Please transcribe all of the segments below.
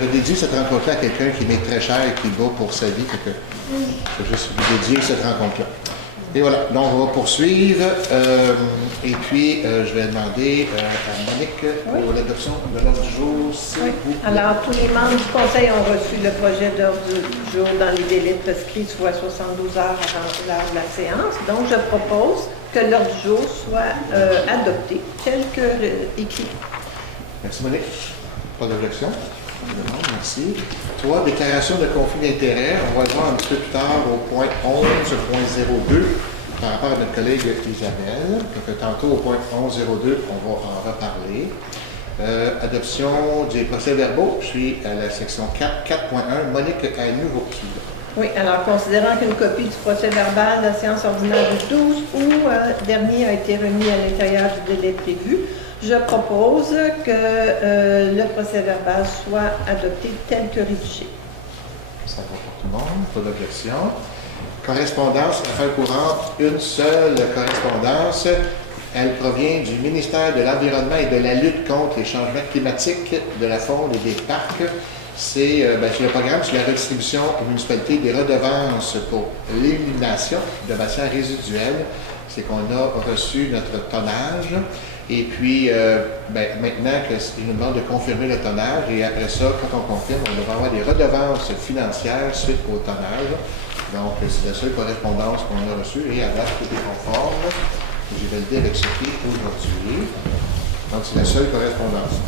Je dédie cette rencontre-là à quelqu'un qui m'est très cher et qui bat pour sa vie. Je vais juste lui dédier cette rencontre-là. Et voilà, donc on va poursuivre. Et puis, je vais demander à Monique pour l'adoption de l'ordre du jour. Oui. Alors, tous les membres du Conseil ont reçu le projet d'ordre du jour dans les délais prescrits, soit 72 heures avant l'heure de la séance. Donc, je propose que l'ordre du jour soit adopté tel que écrit. Merci, Monique. Pas d'objection? Merci. 3, déclaration de conflit d'intérêts. On va le voir un petit peu plus tard au point 11.02 par rapport à notre collègue Isabelle. Donc, tantôt au point 11.02, on va en reparler. Adoption des procès-verbaux. Je suis à la section 4.1. Monique, à nouveau. Oui, alors considérant qu'une copie du procès-verbal de la séance ordinaire du 12 août dernier a été remis à l'intérieur du délai prévu, je propose que le procès-verbal soit adopté tel que rédigé. Ça va pour tout le monde, pas d'objection. Correspondance, affaires courantes, une seule correspondance. Elle provient du ministère de l'Environnement et de la lutte contre les changements climatiques, de la faune et des parcs. C'est le programme sur la redistribution aux municipalités des redevances pour l'élimination de matières résiduelles. C'est qu'on a reçu notre tonnage. Et puis, maintenant qu'ils nous demandent de confirmer le tonnage, et après ça, quand on confirme, on devra avoir des redevances financières suite au tonnage. Donc, c'est la seule correspondance qu'on a reçue, et à date, tout est conforme. J'ai validé avec Sophie aujourd'hui. Donc, c'est la seule correspondance.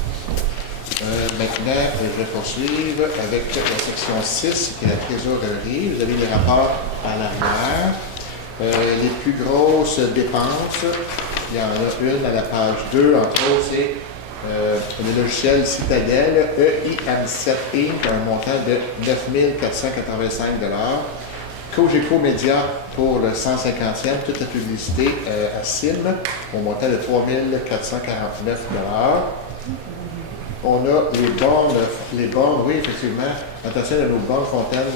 Maintenant, je vais poursuivre avec la section 6, qui est la trésorerie. Vous avez les rapports à l'arrière. Les plus grosses dépenses, il y en a une à la page 2, entre autres, c'est le logiciel Citadel EIM7 Inc., un montant de 9 485 $. Cogeco Média pour le 150e, toute la publicité à SIM, au montant de 3 449 $. On a les bornes, oui, effectivement, attention à nos bornes fontaines,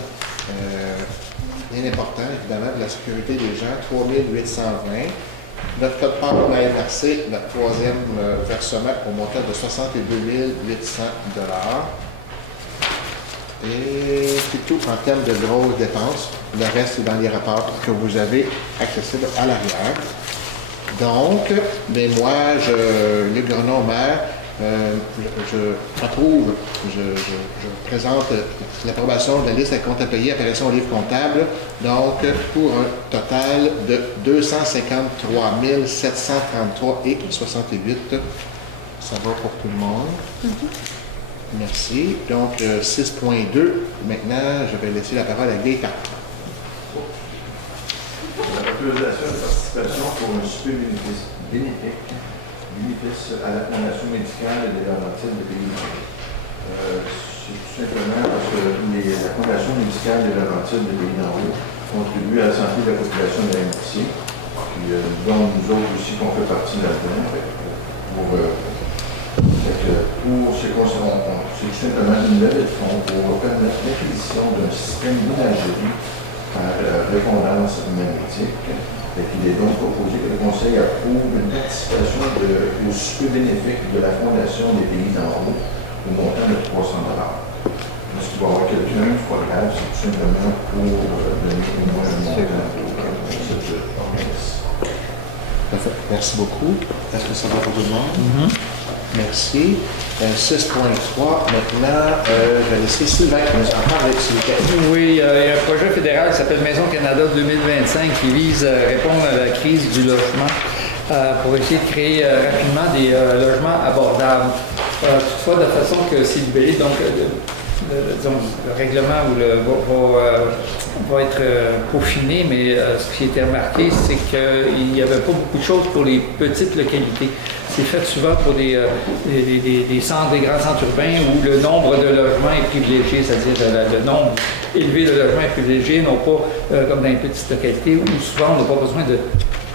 bien important, évidemment, de la sécurité des gens, 3 820. Notre code-part de la MRC, notre troisième versement au montant de 62 800 $. Et c'est tout en termes de grosses dépenses. Le reste est dans les rapports que vous avez accessibles à l'arrière. Donc, mais moi, Luc Grenon-Maire, je présente l'approbation de la liste à compte à payer, apparition au livre comptable, donc pour un total de 253 733,68 $. Ça va pour tout le monde. Merci. Donc, 6.2. Maintenant, je vais laisser la parole à Gaëtan. L'autorisation de participation pour un super bénéfice à la Fondation médicale des Laurentides de Pays. C'est tout simplement parce que la Fondation médicale des Laurentides de Pays contribue à la santé de la population de la MRC, dont nous autres aussi qu'on fait partie là-dedans. C'est simplement une levée de fonds pour permettre l'acquisition d'un système d'imagerie par répondance magnétique. Il est donc proposé que le Conseil approuve une participation au super bénéfique de la Fondation des Pays d'en haut au montant de 300 $. Est-ce qu'il va y avoir quelqu'un? C'est pas grave, c'est tout simplement pour donner au moins un montant pour cette organisation. Parfait. Merci beaucoup. Est-ce que ça va pour tout le monde? Merci. 6.3, maintenant, je vais laisser Sylvain nous en parler, s'il vous plaît. Oui, il y a un projet fédéral qui s'appelle Maison Canada 2025 qui vise à répondre à la crise du logement pour essayer de créer rapidement des logements abordables. Toutefois, de façon que c'est libellé, donc le règlement va être peaufiné, mais ce qui a été remarqué, c'est qu'il n'y avait pas beaucoup de choses pour les petites localités. C'est fait souvent pour des centres, des grands centres urbains où le nombre de logements est privilégié, c'est-à-dire le nombre élevé de logements est privilégié, non pas comme dans les petites localités où souvent on n'a pas besoin de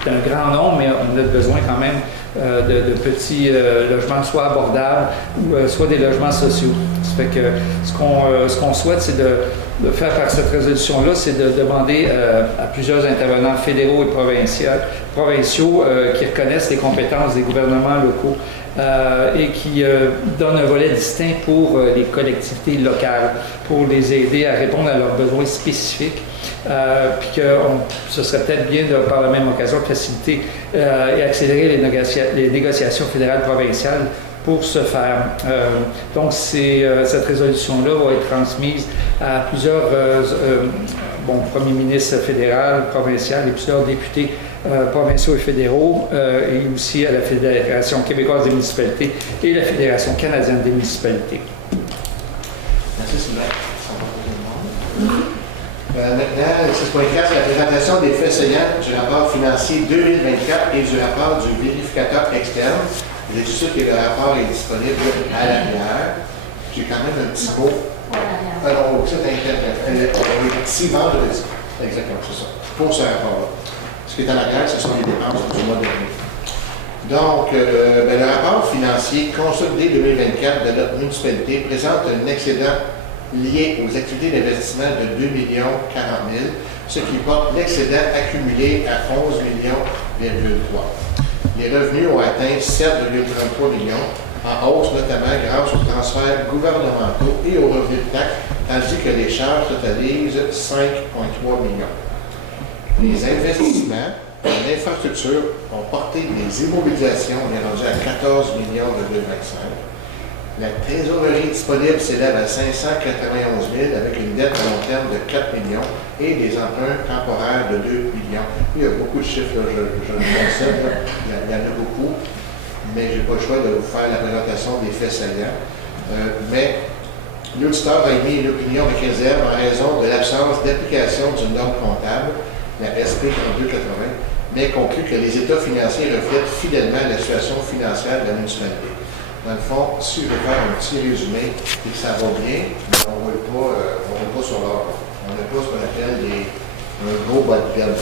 d'un grand nombre, mais on a besoin quand même de petits logements, soit abordables ou soit des logements sociaux. Ça fait que ce qu'on souhaite, c'est de faire par cette résolution-là, c'est de demander à plusieurs intervenants fédéraux et provinciaux qui reconnaissent les compétences des gouvernements locaux et qui donnent un volet distinct pour les collectivités locales, pour les aider à répondre à leurs besoins spécifiques. Puis que ce serait peut-être bien, par la même occasion, de faciliter et accélérer les négociations fédérales-provinciales pour ce faire. Donc, cette résolution-là va être transmise à plusieurs premiers ministres fédéraux, provinciaux et plusieurs députés provinciaux et fédéraux, et aussi à la Fédération québécoise des municipalités et la Fédération canadienne des municipalités. Merci Sylvain. Ça va pour tout le monde. Maintenant, 6.4, la présentation des faits saillants du rapport financier 2024 et du rapport du vérificateur externe. Je dis tout de suite que le rapport est disponible à l'arrière. J'ai quand même un petit mot. Alors, c'est Internet. Si vendredi. Exactement, c'est ça. Pour ce rapport-là. Ce qui est à l'arrière, ce sont les dépenses du mois dernier. Donc, le rapport financier consolidé 2024 de notre municipalité présente un excédent lié aux activités d'investissement de 2 040 000, ce qui porte l'excédent accumulé à 11 millions. Les revenus ont atteint 7,33 millions, en hausse notamment grâce aux transferts gouvernementaux et aux revenus de taxes, tandis que les charges totalisent 5,3 millions. Les investissements en infrastructure ont porté des immobilisations, on est rendu à 14 millions de 2,25. La trésorerie disponible s'élève à 591 000 avec une dette à long terme de 4 millions et des emprunts temporaires de 2 millions. Il y a beaucoup de chiffres, là, je le concède, il y en a beaucoup, mais je n'ai pas le choix de vous faire la présentation des faits saillants. Mais l'auditeur a émis une opinion avec réserve en raison de l'absence d'application d'une norme comptable, la SP 3280, mais conclut que les états financiers reflètent fidèlement la situation financière de la municipalité. Dans le fond, si je vais faire un petit résumé, et que ça va bien, mais on ne roule pas sur l'or. On n'a pas ce qu'on appelle un gros bas de pelle.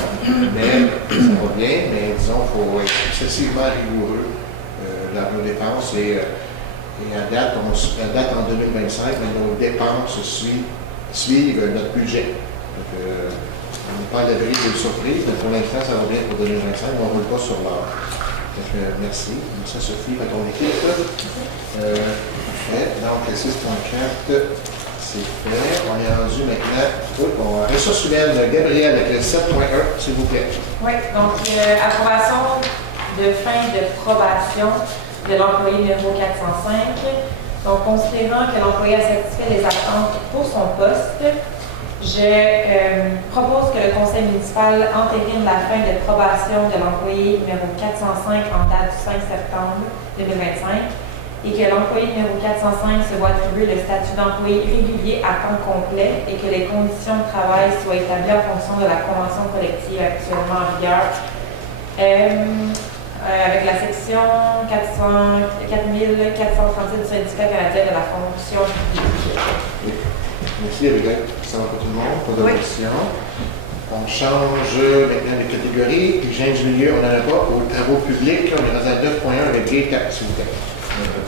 Mais ça va bien, mais disons qu'il faut être excessivement rigoureux dans nos dépenses. Et à date en 2025, mais nos dépenses suivent notre budget. Donc, on n'est pas à l'abri de surprise, mais pour l'instant, ça va bien pour 2025, mais on ne roule pas sur l'or. Merci. Ça, Sophie, à ton équipe. Parfait. Donc, 6.4, c'est fait. On est rendu maintenant. Ressources humaines, Gabriel, avec le 7.1, s'il vous plaît. Oui, donc, approbation de fin de probation de l'employé numéro 405. Donc, considérant que l'employé a satisfait les attentes pour son poste, je propose que le conseil municipal entérine la fin de probation de l'employé numéro 405 en date du 5 septembre 2025 et que l'employé numéro 405 se voit attribuer le statut d'employé régulier à temps complet et que les conditions de travail soient établies en fonction de la convention collective actuellement en vigueur avec la section 4437 du syndicat canadien de la fonction publique. Merci, Abigail. Ça va pour tout le monde, pas de questions. On change maintenant les catégories. Hygiène du milieu, on n'en a pas. Aux travaux publics, on est dans un 9.1 avec Gaëtan, s'il vous plaît.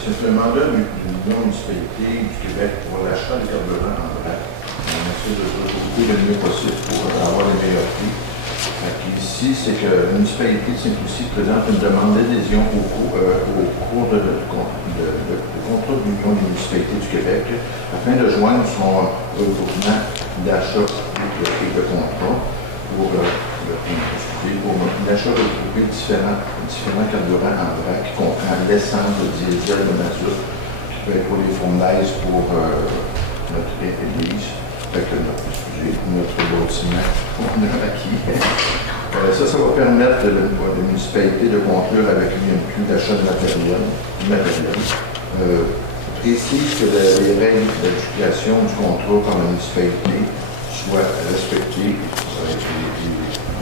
C'est le mandat d'une municipalité du Québec pour l'achat de carburant en vrac. On essaie de faire beaucoup le mieux possible pour avoir les meilleurs prix. Ici, c'est que la municipalité de Saint-Lucie présente une demande d'adhésion au cours de contrat de l'Union des municipalités du Québec afin de joindre son regroupement d'achat et de contrat pour l'achat regroupé différents carburants en vrac qui comprend l'essence, le diesel, le mazout, qui peut être pour les fournaises pour notre église, notre bâtiment qu'on a acquis. Ça va permettre à la municipalité de conclure avec l'UMQ l'achat de matériel. Précise que les règles d'adjudication du contrat par la municipalité soient respectées avec les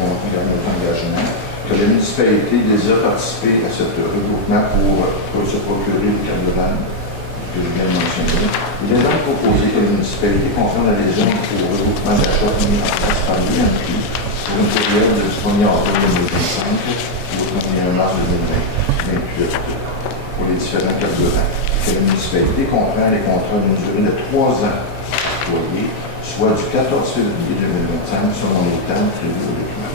engagements, que la municipalité désire participer à ce regroupement pour se procurer le carburant que je viens de mentionner. Il est donc proposé que la municipalité confirme l'adhésion au regroupement d'achat mis en place par l'UMQ pour pour une période du 1er avril 2025 au 31 mars 2028 pour les différents carburants. Que la municipalité comprend les contrats d'une durée de 3 ans employés, soit du 14 février 2025 selon les termes prévus au document.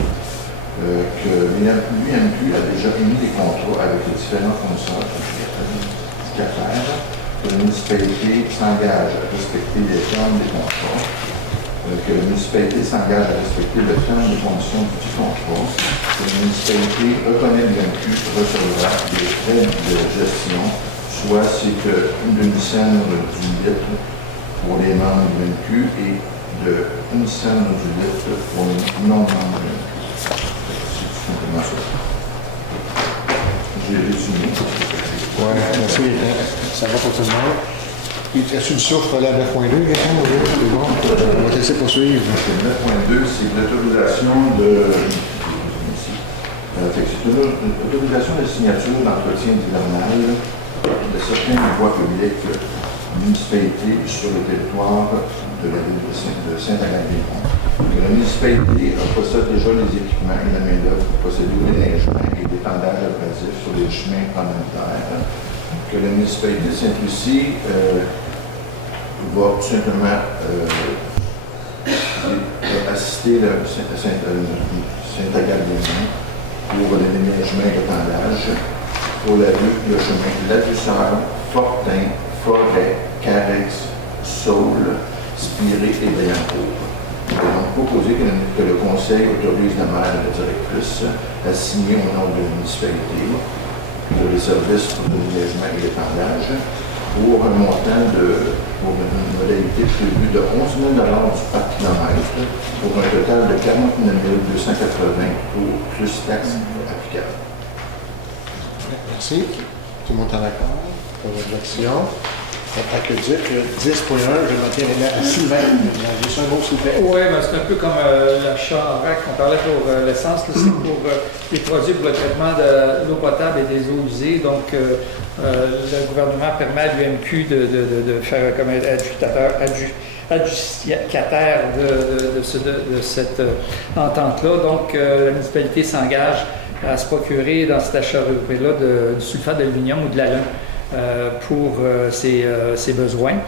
Que l'UMQ a déjà émis des contrats avec les différents fournisseurs indicateurs, que la municipalité s'engage à respecter les termes des contrats, que la municipalité s'engage à respecter le terme des conditions du contrat, que la municipalité reconnaît l'UMQ recevra des frais de gestion, soit c'est qu'une demi-cent du litre pour les membres du l'UMQ et de 1 cent du litre pour les non-membres de l'UMQ. C'est simplement ça. J'ai résumé. Oui, merci. Ça va pour tout le monde. Est-ce une souffle à la 9.2, Gaston? C'est bon. On va te laisser poursuivre. Le 9.2, c'est l'autorisation de... c'est une autorisation de signature d'entretien hivernal de certains voies publiques municipalités sur le territoire de la ville de Saint-Alain-des-Monts. La municipalité possède déjà les équipements et la main-d'œuvre pour procéder au déneigement et l'étendage abrasif sur les chemins communautaires. Que la municipalité de Sainte-Lucie va tout simplement assister Saint-Agathe-des-Monts pour le déneigement et l'étendage pour la rue, le chemin Ladusseur, Fortin, Forêt, Carex, Saule, Spiré et Vaillancourt. Nous avons proposé que le Conseil autorise la maire et la directrice à signer au nom de la municipalité pour les services pour le déneigement et l'étendage pour un montant pour une modalité prévue de 11 000 par kilomètre pour un total de 49 280 pour plus taxes applicables. Merci. Tout le monde est d'accord? Pas d'objection. Aqueduc 10.1, je maintiens maintenant à Sylvain. Juste un mot, s'il vous plaît. Oui, mais c'est un peu comme l'achat en vrac qu'on parlait pour l'essence. C'est pour les produits pour le traitement de l'eau potable et des eaux usées. Donc, le gouvernement permet à l'UMQ de faire comme adjudicataire de cette entente-là. Donc, la municipalité s'engage à se procurer dans cet achat européen-là du sulfate d'aluminium ou de l'alun pour ses besoins.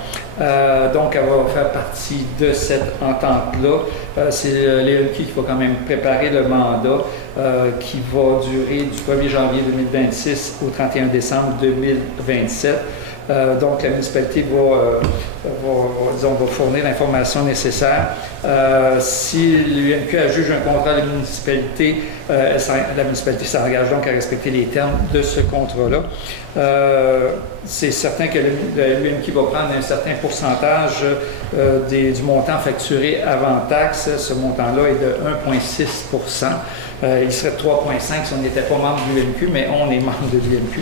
Donc, elle va faire partie de cette entente-là. C'est l'UMQ qui va quand même préparer le mandat qui va durer du 1er janvier 2026 au 31 décembre 2027. Donc, la municipalité va fournir l'information nécessaire. Si l'UMQ juge un contrat de la municipalité s'engage donc à respecter les termes de ce contrat-là. C'est certain que l'UMQ va prendre un certain pourcentage du montant facturé avant taxe. Ce montant-là est de 1,6 il serait de 3,5 si on n'était pas membre de l'UMQ, mais on est membre de l'UMQ.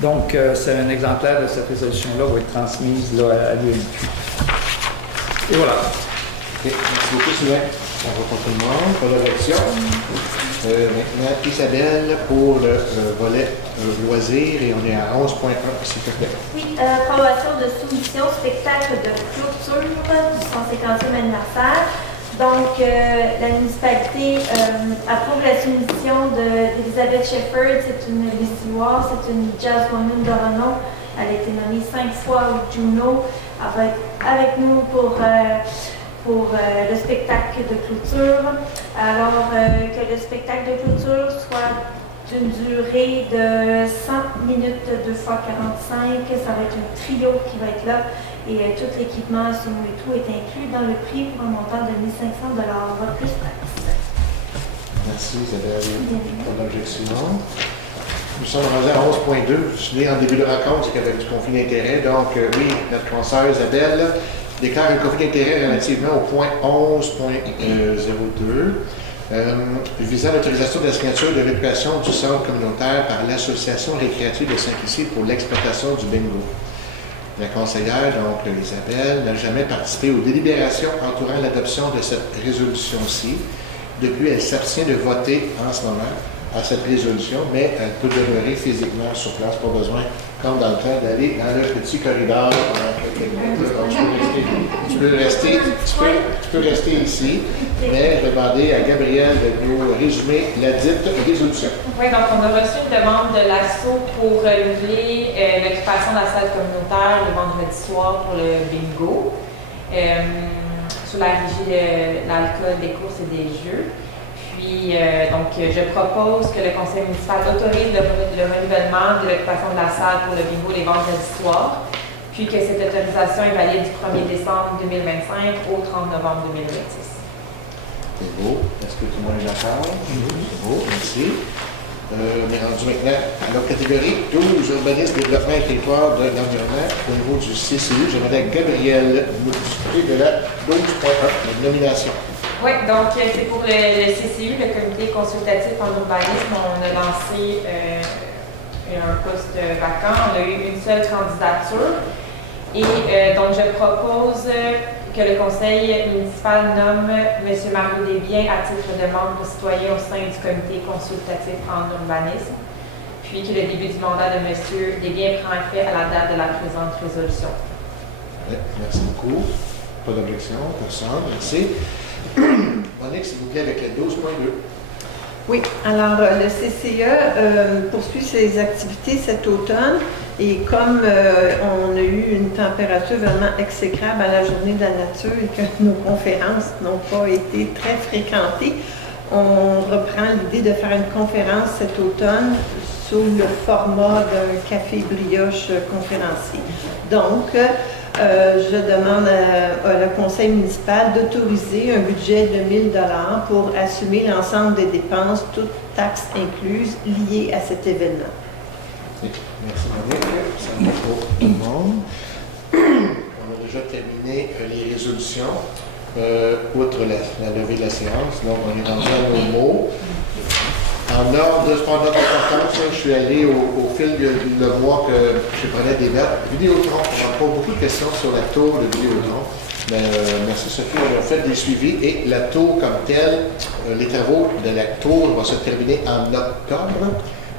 Donc, c'est un exemplaire de cette résolution-là va être transmise là, à l'UMQ. Et voilà. Okay. Merci beaucoup, Sylvain. Ça va pour tout le monde. Pas d'objection. Maintenant, Isabelle, pour le volet loisirs, et on est à 11.1, s'il te plaît. Oui, approbation de soumission spectacle de clôture du 150e anniversaire. Donc, la municipalité approuve la soumission d'Elizabeth Shepherd. C'est une listinoire, c'est une jazzwoman de renom. Elle a été nommée 5 fois au Juno. Elle va être avec nous pour le spectacle de clôture. Alors, que le spectacle de clôture soit d'une durée de 100 minutes 2 x 45. Ça va être un trio qui va être là. Et tout l'équipement, somme et tout, est inclus dans le prix pour un montant de 1 500 $ plus taxes. Merci, Isabelle. Pas d'objection. Nous sommes rendus à 11.2. Je me souviens en début de rencontre, c'est qu'il y avait du conflit d'intérêt. Donc, oui, notre consoeur Isabelle déclare un conflit d'intérêt relativement au point 11.02. Visant l'autorisation de la signature de l'occupation du centre communautaire par l'Association récréative de Saint-Lucie pour l'exploitation du bingo. La conseillère, donc Isabelle, n'a jamais participé aux délibérations entourant l'adoption de cette résolution-ci. Depuis, elle s'abstient de voter en ce moment à cette résolution, mais elle peut demeurer physiquement sur place, pas besoin, comme dans le temps, d'aller dans le petit corridor pendant quelques minutes. Donc, tu peux rester ici, mais je vais demander à Gabrielle de nous résumer la dite résolution. Oui, donc on a reçu une demande de l'ASSO pour renouveler l'occupation de la salle communautaire le vendredi soir pour le bingo, sous la régie de l'alcool, des courses et des jeux. Puis, je propose que le conseil municipal autorise le renouvellement de l'occupation de la salle pour le bingo les vendredis soirs, puis que cette autorisation est valide du 1er décembre 2025 au 30 novembre 2026. C'est beau. Est-ce que tout le monde est d'accord? C'est beau, merci. On est rendu maintenant à la catégorie 12, urbanisme, développement et territoire de l'environnement au niveau du CCU. J'aimerais Gabrielle nous discuter de la 12.1, la nomination. Oui, donc c'est pour le CCU, le comité consultatif en urbanisme. On a lancé un poste vacant. On a eu une seule candidature. Et donc, je propose que le conseil municipal nomme M. Mario Desbiens à titre de membre citoyen au sein du comité consultatif en urbanisme, puis que le début du mandat de M. Desbiens prend effet à la date de la présente résolution. Oui, merci beaucoup. Pas d'objection, personne. Merci. Monique, s'il vous plaît, avec le 12.2. Oui, alors le CCE poursuit ses activités cet automne et comme on a eu une température vraiment exécrable à la journée de la nature et que nos conférences n'ont pas été très fréquentées, on reprend l'idée de faire une conférence cet automne sous le format d'un café brioche conférencier. Donc, je demande au conseil municipal d'autoriser un budget de 1 000 $ pour assumer l'ensemble des dépenses, toutes taxes incluses, liées à cet événement. Merci Monique. Ça va pour tout le monde. On a déjà terminé les résolutions. Outre la levée de la séance, donc on est rendu à nos mots. En ordre de notre importance, je suis allé au fil du mois que je prenais des dates. Vidéotron, on n'a pas beaucoup de questions sur la tour de Vidéotron. Mais, merci Sophie, on a fait des suivis et la tour comme telle, les travaux de la tour vont se terminer en octobre,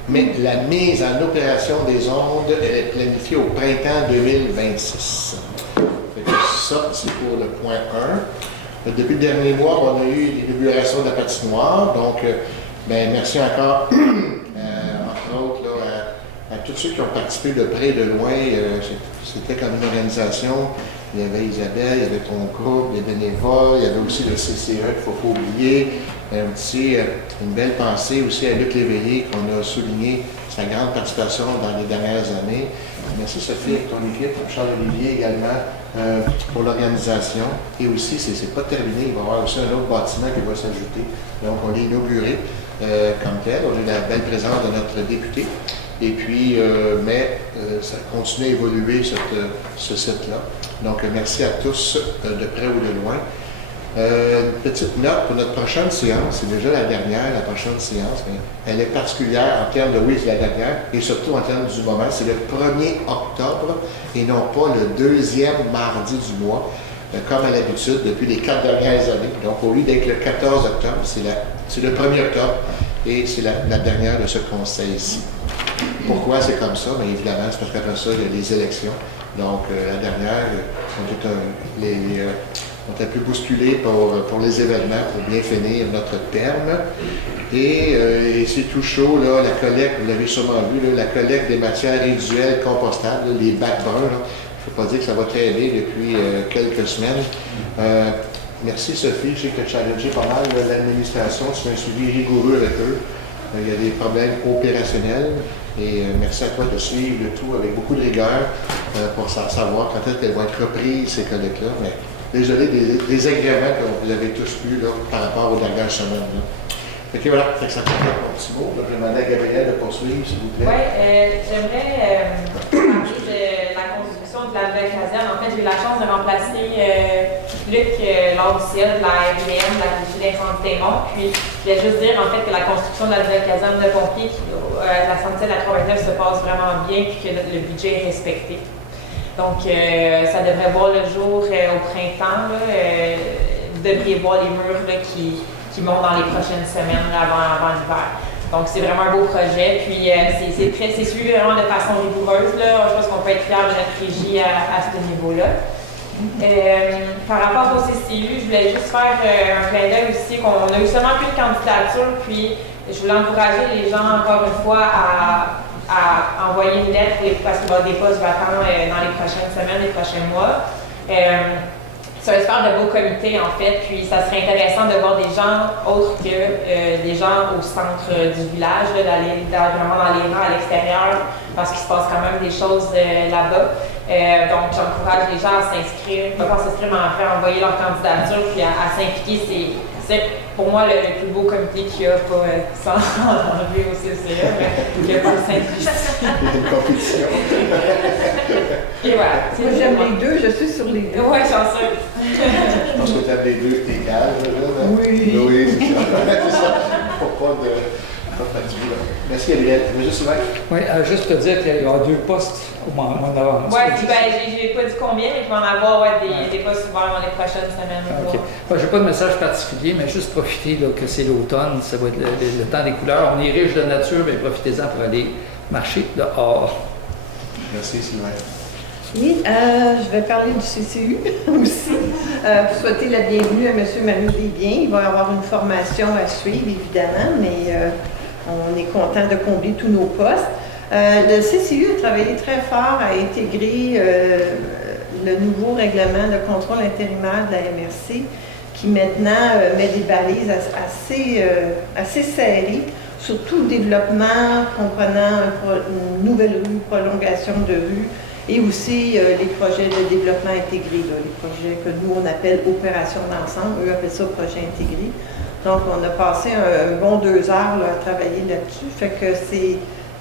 mais la mise en opération des ondes est planifiée au printemps 2026. Ça, c'est pour le point 1. Depuis le dernier mois, on a eu l'inauguration de la patinoire, donc merci encore, entre autres, là, à tous ceux qui ont participé de près et de loin. C'était comme une organisation. Il y avait Isabelle, il y avait ton groupe, les bénévoles, il y avait aussi le CCE qu'il ne faut pas oublier. Une belle pensée aussi à Luc Léveillé qu'on a souligné sa grande participation dans les dernières années. Merci Sophie et ton équipe, Charles-Olivier également pour l'organisation. Et aussi, c'est pas terminé, il va y avoir aussi un autre bâtiment qui va s'ajouter. Donc on l'a inauguré comme tel. On a eu la belle présence de notre député. Et puis, ça continue à évoluer ce site-là. Donc, merci à tous de près ou de loin. Une petite note pour notre prochaine séance, c'est déjà la dernière, la prochaine séance, mais elle est particulière en termes de, oui, c'est la dernière, et surtout en termes du moment. C'est le 1er octobre et non pas le 2e mardi du mois, comme à l'habitude depuis les 4 dernières années. Donc, au lieu d'être le 14 octobre, c'est le 1er octobre et c'est la dernière de ce conseil-ci. Pourquoi c'est comme ça? Bien, évidemment, c'est parce qu'après ça, il y a les élections. Donc, la dernière, on a pu bousculer pour les événements, pour bien finir notre terme. Et c'est tout chaud, là, la collecte, vous l'avez sûrement vu, là, la collecte des matières résiduelles compostables, là, les bacs bruns. Là. Je ne peux pas dire que ça va très bien depuis quelques semaines. Merci Sophie, je sais que tu as challengé pas mal l'administration, tu fais un suivi rigoureux avec eux. Il y a des problèmes opérationnels et merci à toi de suivre le tout avec beaucoup de rigueur pour savoir quand est-ce qu'elles vont être reprises, ces collectes-là. Mais désolé des agréments que vous avez tous eus là, par rapport aux dernières semaines. Là. Fait que voilà, ça complète mon petit mot. Je vais demander à Gabrielle de poursuivre, s'il vous plaît. Oui, j'aimerais parler de la construction de la nouvelle caserne. En fait, j'ai eu la chance de remplacer Luc lors du CA de la RIM, de la Régie d'incendie des monts. Puis, je voulais juste dire en fait que la construction de la nouvelle caserne de pompiers, la santé de la 89 se passe vraiment bien puis que le budget est respecté. Donc, ça devrait voir le jour au printemps. Vous devriez voir les murs là, qui montent dans les prochaines semaines là, avant l'hiver. Donc, c'est vraiment un beau projet. Puis, c'est suivi vraiment de façon rigoureuse. Là. Je pense qu'on peut être fiers de notre régie à ce niveau-là. Par rapport au CCU, je voulais juste faire un clin d'œil aussi qu'on a eu seulement qu'une candidature. Puis, je voulais encourager les gens, encore une fois, à envoyer une lettre parce qu'il va y avoir des postes vacants dans les prochaines semaines, les prochains mois. C'est un super de beau comité, en fait, puis ça serait intéressant de voir des gens autres que des gens au centre du village, d'aller vraiment dans les rangs à l'extérieur, parce qu'il se passe quand même des choses là-bas. Donc, j'encourage les gens à s'inscrire, pas s'inscrire, mais en fait, à envoyer leur candidature, puis à s'impliquer. C'est pour moi le plus beau comité qu'il y a, pas sans enlever au CCE, mais qu'il n'y a pas de Sainte-Lucie. Il y a une compétition. Et voilà. Moi, j'aime les deux, je suis sur les deux. Oui, chanceux. Je pense que tu as les deux égales, là. Oui. Oui, c'est ça. Faut pas faire du boulot. Merci, Gabriel. Tu veux juste Sylvain? Oui, juste te dire qu'il y aura 2 postes au mois d'avance. Oui, j'ai pas dit combien, mais il va en avoir des postes ouverts dans les prochaines semaines. OK. Je n'ai pas de message particulier, mais juste profiter là, que c'est l'automne, ça va être le temps des couleurs. On est riche de nature, mais profitez-en pour aller marcher dehors. Merci, Sylvain. Oui, je vais parler du CCU aussi. Souhaiter la bienvenue à M. Manu Desbiens. Il va y avoir une formation à suivre, évidemment, mais on est content de combler tous nos postes. Le CCU a travaillé très fort à intégrer le nouveau règlement de contrôle intérimaire de la MRC qui maintenant met des balises assez serrées sur tout le développement comprenant une nouvelle rue, prolongation de rue et aussi les projets de développement intégré, là, les projets que nous on appelle opération d'ensemble, eux appellent ça projet intégré. Donc on a passé un bon 2 heures là, à travailler là-dessus, fait que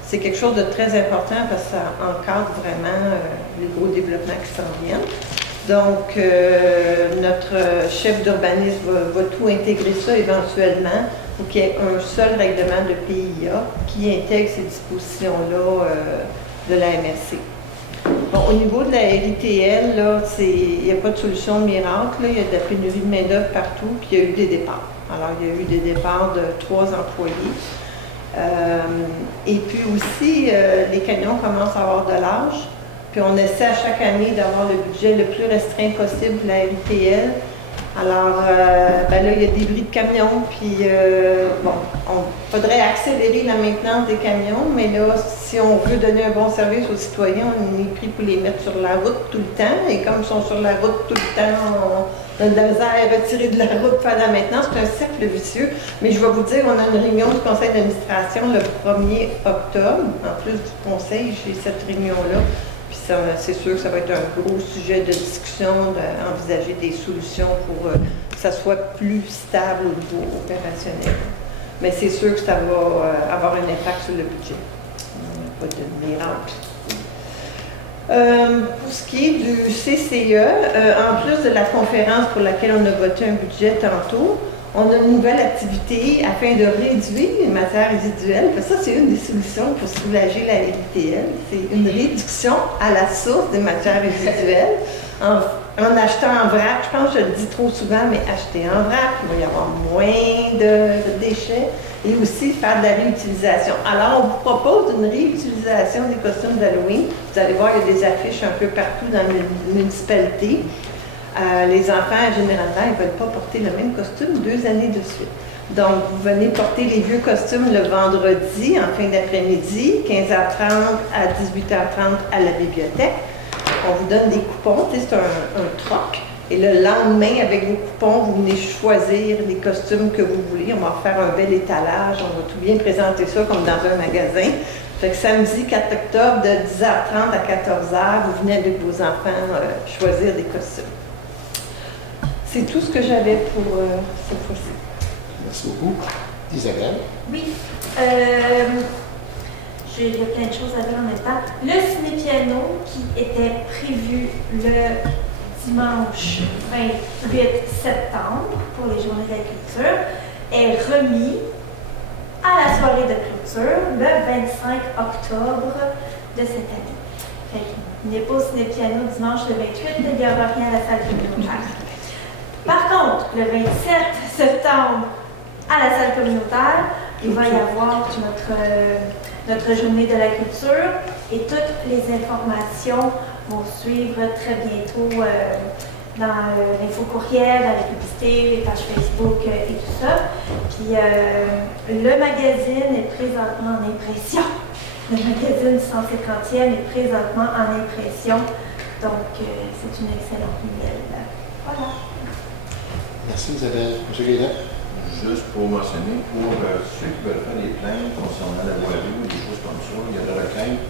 c'est quelque chose de très important parce que ça encadre vraiment les gros développements qui s'en viennent. Donc, notre chef d'urbanisme va tout intégrer ça éventuellement pour qu'il y ait un seul règlement de PIA qui intègre ces dispositions-là de la MRC. Bon, au niveau de la RITL, il n'y a pas de solution miracle. Là, il y a de la pénurie de main-d'œuvre partout, puis il y a eu des départs. Alors, il y a eu des départs de 3 employés. Et puis aussi, les camions commencent à avoir de l'âge. Puis on essaie à chaque année d'avoir le budget le plus restreint possible de la RITL. Alors, là, il y a des bris de camions, puis il faudrait accélérer la maintenance des camions, mais là, si on veut donner un bon service aux citoyens, on est pris pour les mettre sur la route tout le temps, et comme ils sont sur la route tout le temps, on a de la misère à retirer de la route, faire la maintenance, c'est un cercle vicieux. Mais je vais vous dire, on a une réunion du conseil d'administration le 1er octobre, en plus du conseil, j'ai cette réunion-là. C'est sûr que ça va être un gros sujet de discussion, d'envisager des solutions pour que ça soit plus stable au niveau opérationnel. Mais c'est sûr que ça va avoir un impact sur le budget. Pas de miracle. Pour ce qui est du CCE, en plus de la conférence pour laquelle on a voté un budget tantôt, on a une nouvelle activité afin de réduire les matières résiduelles. Ça, c'est une des solutions pour soulager la RITL. C'est une réduction à la source des matières résiduelles en achetant en vrac. Je pense que je le dis trop souvent, mais acheter en vrac, il va y avoir moins de déchets et aussi faire de la réutilisation. Alors, on vous propose une réutilisation des costumes d'Halloween. Vous allez voir, il y a des affiches un peu partout dans les municipalités. Les enfants, généralement, ils ne veulent pas porter le même costume 2 années de suite. Donc, vous venez porter les vieux costumes le vendredi, en fin d'après-midi, 15h30 à 18h30 à la bibliothèque. On vous donne des coupons, c'est un troc. Et le lendemain, avec vos coupons, vous venez choisir les costumes que vous voulez. On va faire un bel étalage, on va tout bien présenter ça comme dans un magasin. Fait que samedi 4 octobre, de 10h30 à 14h, vous venez avec vos enfants choisir des costumes. C'est tout ce que j'avais pour cette fois-ci. Merci beaucoup. Isabelle? Oui. Il y a plein de choses à dire en même temps. Le ciné-piano qui était prévu le dimanche 28 septembre pour les Journées de la culture est remis à la soirée de clôture le 25 octobre de cette année. Il n'est pas au ciné-piano dimanche le 28, il n'y aura rien à la salle communautaire. Par contre, le 27 septembre, à la salle communautaire, il va y avoir notre journée de la culture et toutes les informations vont suivre très bientôt dans l'info courriel, dans la publicité, les pages Facebook et tout ça. Puis le magazine est présentement en impression. Le magazine 150e est présentement en impression. Donc, c'est une excellente nouvelle. Voilà. Merci Isabelle. M. Gaillard? Juste pour mentionner, pour ceux qui veulent faire des plaintes concernant la voirie ou des choses comme ça, il y a la requête,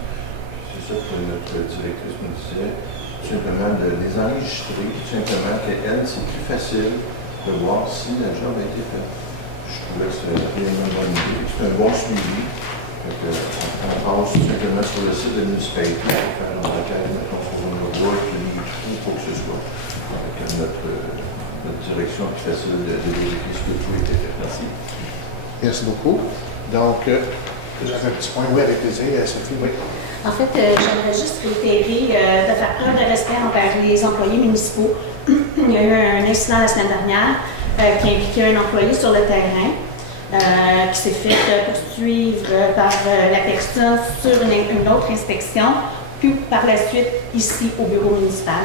c'est ça que notre directrice nous disait, tout simplement de les enregistrer, tout simplement qu'elle, c'est plus facile de voir si le job a été fait. Je trouvais que c'était une bonne idée. C'est un bon suivi. On passe tout simplement sur le site de la municipalité pour faire une requête, mettons, pour une voie qui ou quoi que ce soit. Avec notre direction plus facile de vérifier ce que tout était fait. Merci. Merci beaucoup. Donc, j'avais un petit point, oui, avec plaisir. Sophie, oui. En fait, j'aimerais juste réitérer de faire preuve de respect envers les employés municipaux. Il y a eu un incident la semaine dernière qui impliquait un employé sur le terrain qui s'est fait poursuivre par la personne sur une autre inspection, puis par la suite ici au bureau municipal.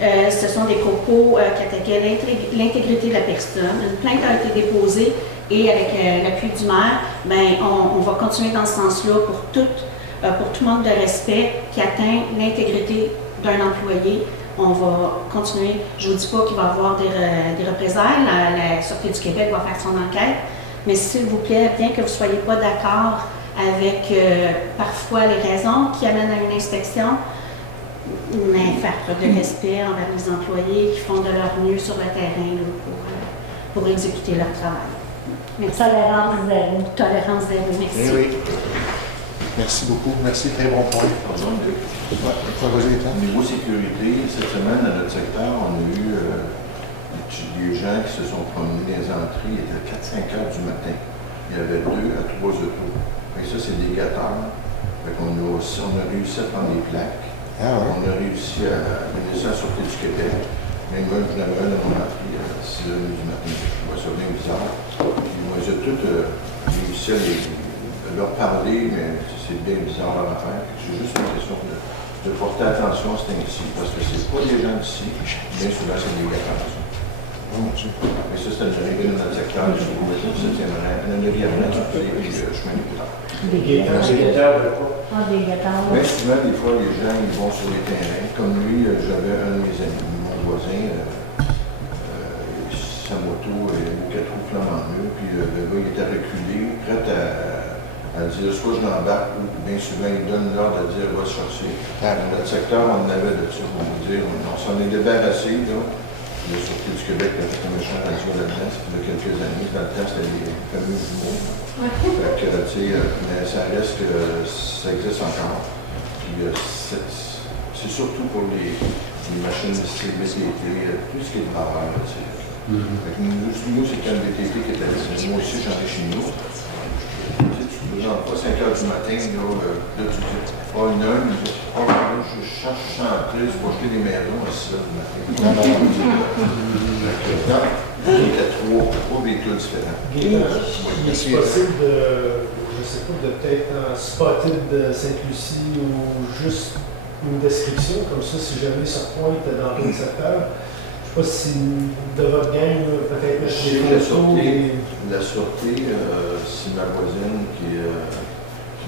Ce sont des propos qui attaquaient l'intégrité de la personne. Une plainte a été déposée et avec l'appui du maire, on va continuer dans ce sens-là pour tout manque de respect qui atteint l'intégrité d'un employé. On va continuer. Je ne vous dis pas qu'il va y avoir des représailles. La Sûreté du Québec va faire son enquête. Mais s'il vous plaît, bien que vous ne soyez pas d'accord avec parfois les raisons qui amènent à une inspection, mais faire preuve de respect envers les employés qui font de leur mieux sur le terrain là, pour exécuter leur travail. Merci. Tolérance zéro. Tolérance zéro, merci. Eh oui. Merci beaucoup. Merci, très bon point. Pardon, Au niveau sécurité, cette semaine, dans notre secteur, on a eu des gens qui se sont promenés dans les entrées. Il était 4-5 heures du matin. Il y avait 2 à 3 autos. Et ça, c'est des gâteurs. On a réussi à prendre des plaques. Ah ouais. On a réussi à mener ça à la Sûreté du Québec. Même moi, je l'avais dans mon entrée à 6 heures du matin. Je trouvais ça bien bizarre. Puis moi, j'ai tout réussi à leur parler, mais c'est bien bizarre leur affaire. J'ai juste l'impression de porter attention à ce temps-ci, parce que c'est pas les gens d'ici, bien souvent c'est des gâteurs. Mais ça, c'est une arrivée dans notre secteur, je trouve que ça tiendrait. Un régulièrement, tu peux dire, puis chemin du tard. Des guetteurs. Ah, des guetteurs. Bien souvent, des fois, les gens, ils vont sur les terrains. Comme lui, j'avais un de mes amis, mon voisin, sa moto, il avait 4 roues flambant mûres, puis le gars, il était reculé, prêt à dire soit je l'embarque, ou bien souvent, il donne l'ordre à dire va se chercher. Dans notre secteur, on en avait de ça, on va dire, on s'en est débarrassé, là. La Sûreté du Québec a fait un méchant radio là-dedans, ça fait quelques années. Dans le temps, c'était les fameux jumeaux. Mais ça reste que ça existe encore. Puis c'est surtout pour les machines de CBTT, tout ce qui est de travail. Nous, c'est quand le BTP qui était là. Moi aussi, j'en ai chez nous. Tu ne pas 5 heures du matin, là tu dis, oh, une heure, je cherche chanter, je vais acheter des maisons à 6 heures du matin. Il y a 3 véhicules différents. Est-ce possible de, je ne sais pas, de peut-être un spotted de Sainte-Lucie ou juste une description, comme ça, si jamais ça pointe dans le secteur? Je ne sais pas si de votre gang, peut-être mettre des photos. La Sûreté, c'est ma voisine qui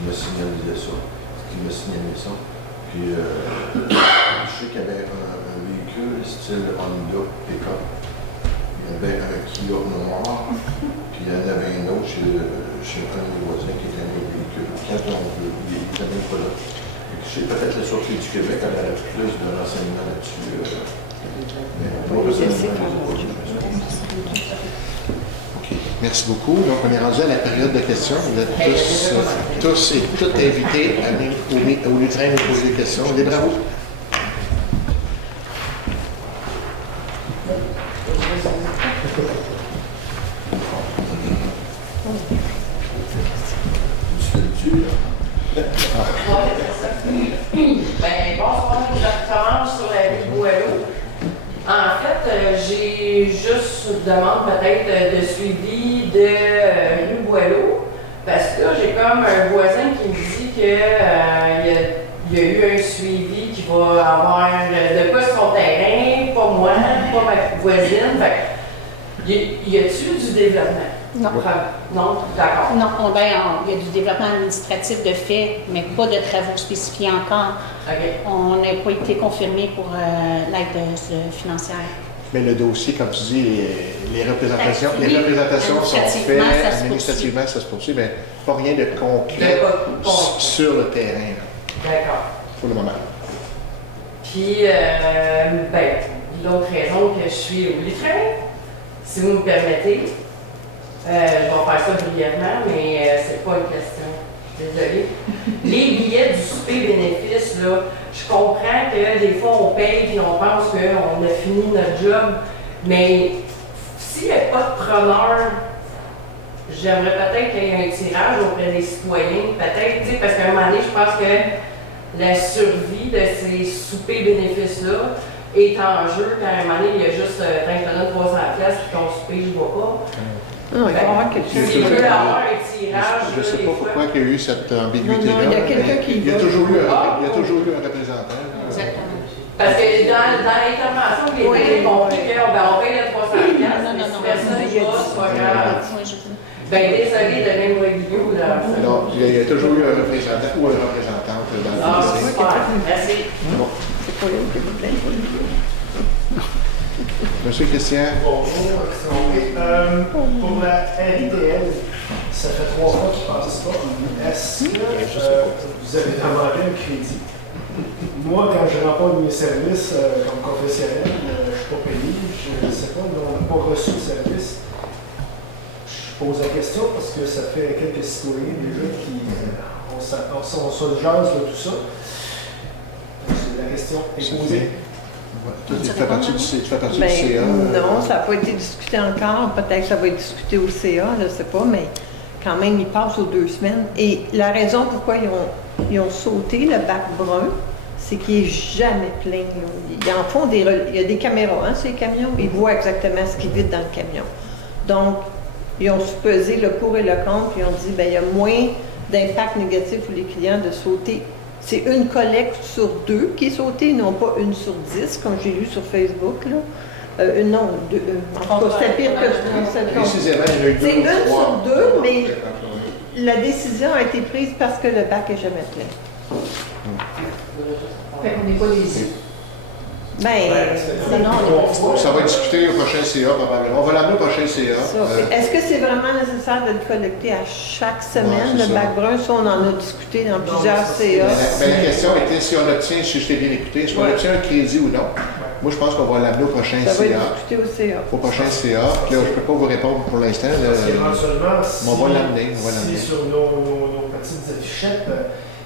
m'a signalé ça. Puis, je sais qu'il y avait un véhicule style Honda pick-up. Il y avait un Kia noir, puis il y en avait un autre chez un de mes voisins qui était un autre véhicule. Quand il était même pas là. Je sais peut-être la Sûreté du Québec, elle aurait plus de renseignements là-dessus. OK. Merci beaucoup. Donc, on est rendu à la période de questions. Vous êtes tous et toutes invités à venir au lutrin nous poser des questions. Libre à vous. Bonsoir, je commence sur la ville Boileau. En fait, j'ai juste une demande peut-être de suivi de Lou Boileau. comme un voisin qui me dit que il y a eu un suivi qui va avoir de quoi sur son terrain, pas moi, pas ma voisine. Fait, y a-t-il du développement? Non. Non, d'accord. Non, il y a du développement administratif de fait, mais pas de travaux spécifiés encore. OK. On n'a pas été confirmé pour l'aide financière. Mais le dossier, comme tu dis, les représentations Oui, sont faites, administrativement, ça se administrativement, ça se poursuit, mais pas rien de concret De pas concret. sur le terrain, là, D'accord. pour le moment. Puis, l'autre raison que je suis au train, si vous me permettez, je vais faire ça brièvement, mais c'est pas une question. Désolée. Les billets du souper bénéfice, là, je comprends que des fois on paye et on pense qu'on a fini notre job, mais s'il n'y a pas de preneur, j'aimerais peut-être qu'il y ait un tirage auprès des citoyens, peut-être, tu sais, parce qu'à un moment donné, je pense que la survie de ces soupers bénéfices-là est en jeu quand à un moment donné, il y a juste, quand je te donne 300$ puis ton souper, je ne vois pas. Non, il va y avoir quelque chose. S'il veut avoir un tirage, Je ne sais pas pourquoi il y a eu cette ambiguïté-là. Non, il y a quelqu'un qui il y a va. toujours eu un représentant. Exactement. Parce que dans l'intervention, les gens ont compris qu'on paye le 300$. Non. Personne ne va, c'est pas grave. Oui, je sais. Ben, désolé de même Guillaume. Non, il y a toujours eu un représentant ou une représentante dans le Ah, dossier. super. Merci. Bon. C'est pas elle qui vous plaît. Monsieur Christian, Bonjour, pour la RITL, ça fait 3 fois qu'il ne passe pas. Est-ce que vous avez demandé un crédit? Moi, quand je rends pas mes services comme professionnel, je ne suis pas payé. Je ne sais pas, on n'a pas reçu de service. Je pose la question parce que ça fait quelques citoyens déjà qui on se jase de tout ça. La question est posée. toi, tu fais partie du CA. Non, ça n'a pas été discuté encore. Peut-être que ça va être discuté au CA, je ne sais pas, mais quand même, ils passent aux 2 semaines. Et la raison pourquoi ils ont sauté le bac brun, c'est qu'il n'est jamais plein. Là. Ils en font il y a des caméras, hein, ces camions. Ils voient exactement ce qui vide dans le camion. Donc, ils ont pesé le pour et le contre, puis ils ont dit, bien, il y a moins d'impact négatif pour les clients de sauter. C'est une collecte sur 2 qui est sautée, non pas 1 sur 10, comme j'ai lu sur Facebook. Là. Non, 2. En tout cas, c'était pire que je Précisément, il y en a eu 2 c'est ou 1 3. sur 2, mais la décision a été prise parce que le bac n'est jamais plein. Fait qu'on n'est pas lésés. Ben, Ça va être discuté au prochain CA, probablement. On va l'amener au prochain CA. est-ce que c'est vraiment nécessaire de le collecter à chaque semaine, Ouais, c'est le ça. bac brun? Ça, on en a discuté dans plusieurs Mais CA. la question était si on obtient, si je t'ai bien écouté, est-ce qu'on obtient un crédit ou non? Moi, je pense qu'on va l'amener au prochain Ça va CA. être discuté au CA. Au prochain CA. Puis là, je ne peux pas vous répondre pour l'instant. là. Parce qu'éventuellement, on va l'amener. si sur nos petites affichettes,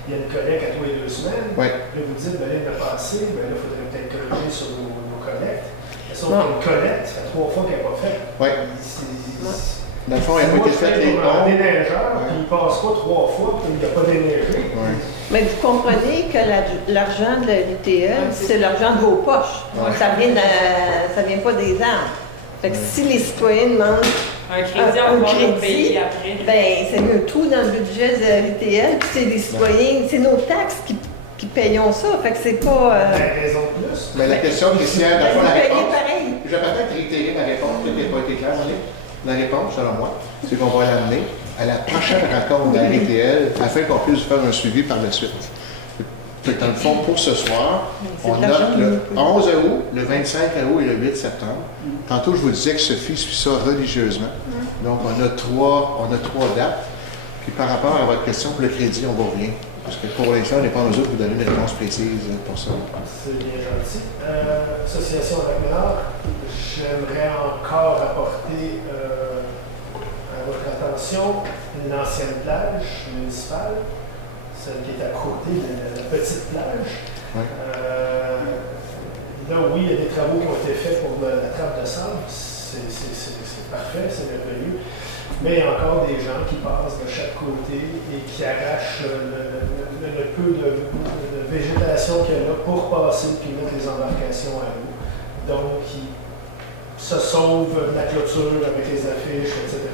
il y a une collecte à tous les 2 semaines, Ouais. là vous dites, ben, l'année passée, ben, là, il faudrait peut-être corriger sur nos collectes. Mais sauf qu'une collecte, ça fait 3 fois qu'elle n'est pas faite. Ouais. Dans le fond, il n'a pas été fait les pour un bons. déneigeur, puis il ne passe pas 3 fois, puis il n'y a pas déneigé. Ouais. Mais vous comprenez que l'argent de la l'ITL, c'est l'argent de vos poches. Ouais. Ça vient pas des arbres. Fait que si les citoyens demandent Un crédit, on va le payer après. ben c'est un trou dans le budget de l'ITL, puis c'est les citoyens, c'est nos taxes qui payons ça. Fait que c'est pas... La raison de plus. Mais la question, Christian, dans le fond, la Vous payez réponse. pareil. Je vais peut-être réitérer ma réponse, peut-être qu'elle n'a pas été claire, Monique. La réponse, selon moi, c'est qu'on va l'amener à la prochaine rencontre de la RTL afin qu'on puisse faire un suivi par la suite. Fait que dans le fond, pour ce soir, on note le 11 août, le 25 août et le 8 septembre. Tantôt, je vous disais que Sophie suit ça religieusement. Donc, on a trois dates. Puis par rapport à votre question pour le crédit, on vous revient. Parce que pour l'instant, on n'est pas en mesure de vous donner une réponse précise pour ça. C'est bien gentil. Association Ragnar, j'aimerais encore apporter à votre attention une ancienne plage municipale, celle qui est à côté de la petite plage. Ouais. Là, oui, il y a des travaux qui ont été faits pour la trappe de sable. C'est parfait, c'est merveilleux. Mais il y a encore des gens qui passent de chaque côté et qui arrachent le peu de végétation qu'il y a là pour passer puis mettre les embarcations à l'eau. Donc, ils se sauvent de la clôture avec les affiches, etc.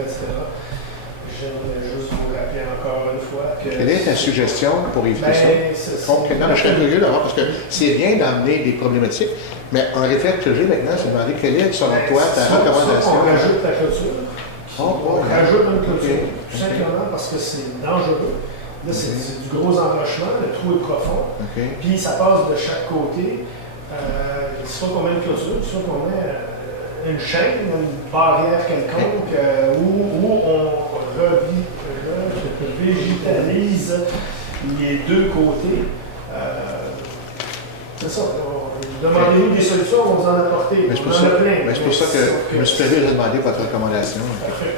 J'aimerais juste vous rappeler rappeler encore une fois que... Quelle est ta suggestion pour éviter ça? Non, mais je serais curieux d'avoir, parce que c'est bien d'amener des problématiques, mais un réflexe que j'ai maintenant, c'est de demander quelle est, selon toi, ta recommandation? On rajoute la clôture. On rajoute une clôture, tout simplement parce que c'est dangereux. Là, c'est du gros embranchement, le trou est profond, puis ça passe de chaque côté. Soit qu'on met une clôture, soit qu'on met une chaîne, une barrière quelconque, où on végétalise les deux côtés. C'est ça. Demandez-nous des solutions, on va vous en apporter. Mais c'est pour ça que je me suis permis de demander votre recommandation.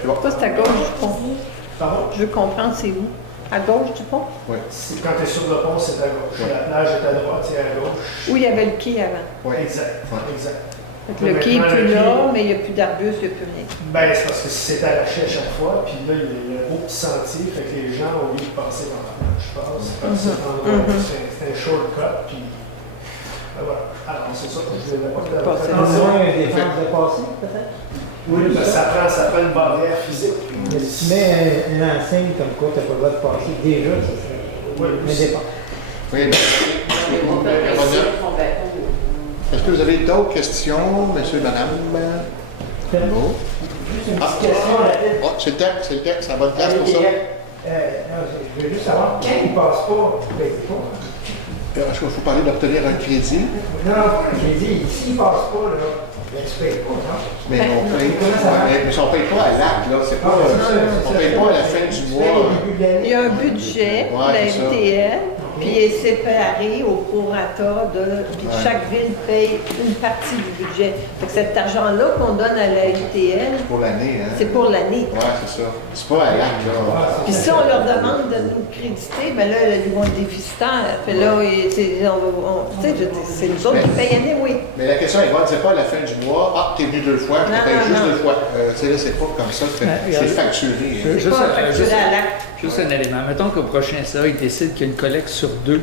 Toi, c'est à gauche du pont. Pardon? Je veux comprendre, c'est où? À gauche du pont? Oui. Quand tu es sur le pont, c'est à gauche. La plage est à droite, c'est à gauche. Où il y avait le quai avant. Oui, exact. Exact. Le quai n'est plus là, mais il n'y a plus d'arbustes, il n'y a plus rien. Ben, c'est parce que c'est arraché à chaque fois, puis là, il y a un beau petit sentier, fait que les gens, au lieu de passer dans la plage, je pense, c'est un shortcut, puis voilà. Alors, c'est ça que je voulais apporter à votre attention. Des fences dépassées, peut-être? Oui, ça prend une barrière physique. Mais si tu mets une enseigne comme quoi tu n'as pas le droit de passer, déjà, ça serait. Oui, mais dépend. Oui, est-ce que vous avez d'autres questions, monsieur et madame? Non? Juste une petite question rapide. C'est le texte, c'est la bonne place pour ça. Je veux juste savoir, quand il ne passe pas, Est-ce qu'il faut parler d'obtenir un crédit? Non, pas un crédit. S'il ne passe pas, là, ben, tu ne payes pas, non? Mais on paye ne paye pas à l'acte, là. C'est pas, on ne paye pas à la fin du mois. Il y a un budget pour la MTL, puis il est séparé au prorata puis chaque ville paye une partie du budget. Donc cet argent-là qu'on donne à la MTL, Pour l'année, hein? c'est pour l'année. Oui, c'est ça. C'est pas à l'acte, là. Puis si on leur demande de nous créditer, ben là, ils vont être déficitaires. Puis là, c'est nous autres qui payons année, oui. Mais la question est bonne, c'est pas à la fin du mois, ah, t'es venu 2 fois, je te paye juste 2 fois. Tu sais, là, c'est pas comme ça que c'est facturé. C'est pas facturé à l'acte. Juste un élément. Mettons qu'au prochain CA, il décide qu'il y a une collecte sur 2.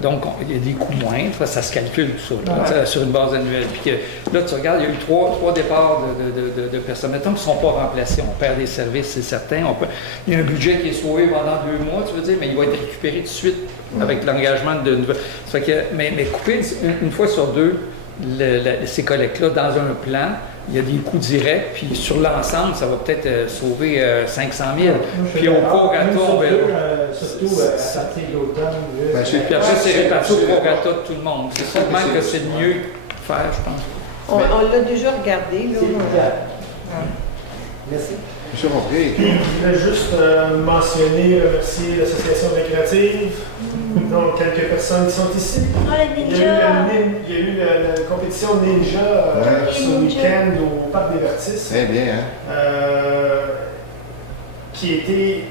Donc, il y a des coûts moindres, ça se calcule tout ça, là, sur une base annuelle. Puis que, là, tu regardes, il y a eu 3 départs de personnes, mettons, qui ne sont pas remplacés. On perd des services, c'est certain. Il y a un budget qui est sauvé pendant 2 mois, tu veux dire, mais il va être récupéré tout de suite avec l'engagement de nouvelles. Mais couper une fois sur 2 ces collectes-là dans un plan, il y a des coûts directs, puis sur l'ensemble, ça va peut-être sauver 500 000. Puis au prorata, surtout à partir de l'automne. Puis après, c'est réparti au prorata de tout le monde. C'est ça même que c'est le mieux faire, je pense. On l'a déjà regardé, là. Merci. Monsieur Rompré. Je voulais juste mentionner, remercier l'association récréative, donc quelques personnes qui sont ici. Il y a eu la compétition Ninja ce week-end au Parc des Vertis. Très bien, hein? Qui était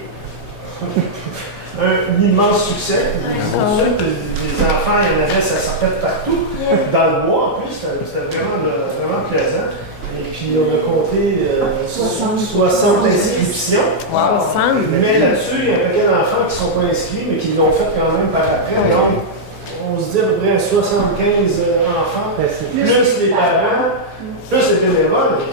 un immense succès. Les enfants, il y en avait, ça sortait de partout. Dans le bois, en plus, c'était vraiment plaisant. Et puis, on a compté 60 inscriptions. Mais là-dessus, il y a un paquet d'enfants qui ne sont pas inscrits, mais qui l'ont fait quand même par après. Donc, on se dit à peu près 75 enfants, plus les parents, plus les bénévoles.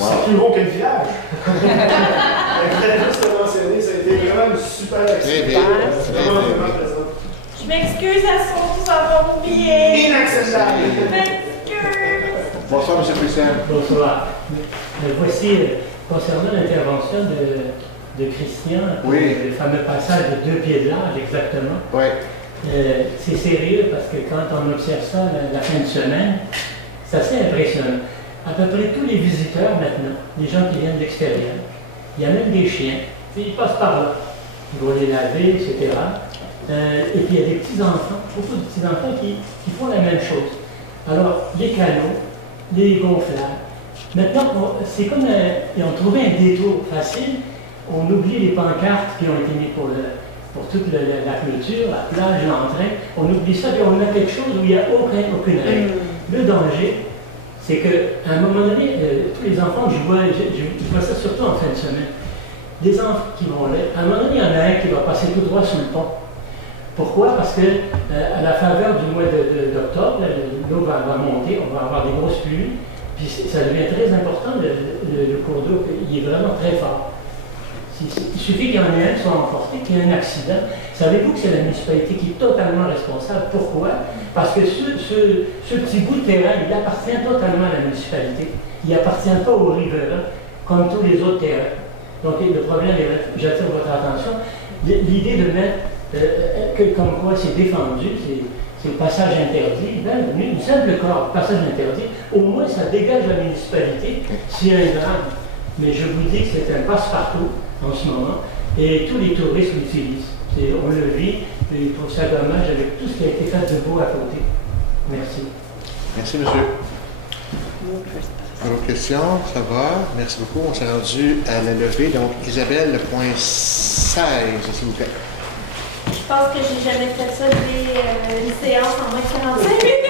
C'est plus beau que le village. Je voulais juste le mentionner, ça a été vraiment une super expérience. C'est vraiment plaisant. Je m'excuse, elles sont tous avoir oublié. Inacceptable. Je m'excuse. Bonsoir, M. Christian. Bonsoir. Voici, concernant l'intervention de Christian, le fameux passage de 2 pieds de large, exactement. Oui. C'est sérieux parce que quand on observe ça la fin de semaine, c'est assez impressionnant. À peu près tous les visiteurs maintenant, les gens qui viennent de l'extérieur, il y a même des chiens, puis ils passent par là. Ils vont les laver, etc. Et puis il y a des petits-enfants, beaucoup de petits-enfants qui font la même chose. Alors, les canaux, les gonflables. Maintenant, c'est comme ils ont trouvé un détour facile. On oublie les pancartes qui ont été mises pour toute la clôture, la plage, l'entrain. On oublie ça et on a quelque chose où il n'y a aucune règle. Le danger, c'est qu'à un moment donné, tous les enfants, je vois ça surtout en fin de semaine, des enfants qui vont là, à un moment donné, il y en a un qui va passer tout droit sur le pont. Pourquoi? Parce que à la faveur du mois d'octobre, l'eau va monter, on va avoir des grosses pluies, puis ça devient très important, le cours d'eau, il est vraiment très fort. Il suffit qu'il y en ait un qui soit emporté, qu'il y ait un accident. Savez-vous que c'est la municipalité qui est totalement responsable? Pourquoi? Parce que ce petit bout de terrain, il appartient totalement à la municipalité. Il n'appartient pas aux riverains, comme tous les autres terrains. Donc le problème est, j'attire votre attention, l'idée de mettre, comme quoi c'est défendu, c'est le passage interdit, ben, une simple corde, passage interdit, au moins ça dégage la municipalité s'il y a un drame. Mais je vous dis que c'est un passe-partout en ce moment, et tous les touristes l'utilisent. On le vit, et je trouve ça dommage avec tout ce qui a été fait de beau à côté. Merci. Merci, monsieur. Autre question? Ça va? Merci beaucoup. On s'est rendu à la levée. Donc, Isabelle, le point 16, s'il vous plaît. Je pense que j'ai jamais fait ça une séance en moins de 45 minutes.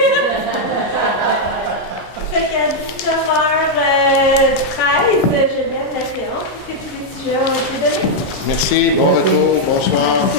Fait qu'à 19h13, je lève la séance. Est-ce que tous les sujets ont été donnés? Merci. Bon retour. Bonsoir.